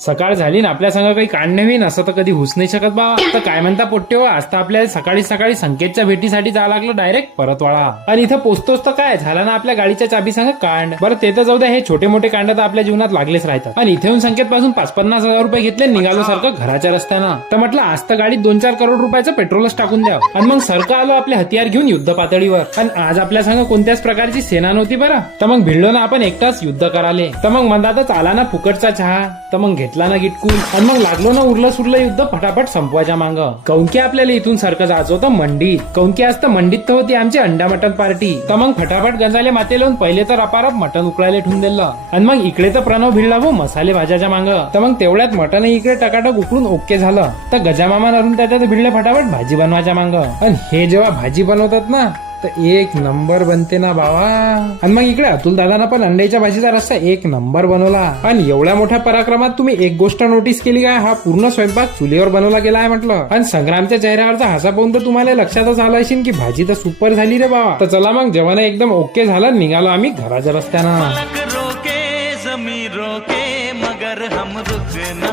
सकाळ झाली ना आपल्या संग काही काढणे होईन असं तर कधी होऊच नाही शकत बा. तर काय म्हणता पोट्टे हो, आज तर आपल्याला सकाळी सकाळी संकेतच्या भेटीसाठी जावं लागलं डायरेक्ट परतवाडा. आणि इथं पोचतोच तर काय झालं ना आपल्या गाडीच्या चाबी संग कांड. बरं ते तर जाऊ द्या, हे छोटे मोठे कांड तर आपल्या जीवनात लागलेच राहतात. आणि इथे येऊन संकेत पासून 5-50 हजार रुपये घेतले, निघालो सारखं घराच्या रस्त्यानं. तर म्हटलं आज तर गाडीत 2-4 करोड रुपयाचं पेट्रोलच टाकून द्या. आणि मग सारखं आलो आपले हथियार घेऊन युद्ध पातळीवर. आणि आज आपल्या संग कोणत्याच प्रकारची सेना नव्हती बरं. तर मग भिडलो ना आपण एकटाच युद्ध कराले. तर मग मंदातच आला ना फुकटचा चहा, तर मग घेतला ना गिटकूल. आणि मग लागलो ना उरलं सुरलं युद्ध फटाफट संपवायच्या मांग. काऊन की आपल्याला इथून सारखं जायचं होतं मंडीत. काऊन की आज तर मंडीत तर होती आमची अंडा मटन पार्टी. तर मग फटाफट गंजाले माते लावून पहिले तर अपारप मटन उकळायला ठेवून दिलं. आणि मग इकडे तर प्रणव भिडला भाऊ मसाले भाज्याच्या मांग. तर मग तेवढ्यात मटन इकडे टकाटक उकळून ओके झालं. तर गजामामा नरून त्याच्यात भिडले फटाफट भाजी बनवायच्या मांग. आणि हे जेव्हा भाजी बनवतात ना तर एक नंबर बनते ना बाबा. आणि मग इकडे अतुल दादानं पण अंड्याच्या भाजीचा रस्सा एक नंबर बनवला. आणि एवढ्या मोठ्या पराक्रमात तुम्ही एक गोष्ट नोटीस केली काय, हा पूर्ण स्वयंपाक चुलीवर बनवला गेला आहे म्हटलं. आणि संग्रामच्या चेहऱ्यावरचा हसा पाहून तर तुम्हाला लक्षातच आलं असेल की भाजी तर सुपर झाली रे बाबा. तर चला मग जेवण एकदम ओके झालं, निघालो आम्ही घराच्या रस्त्यानं.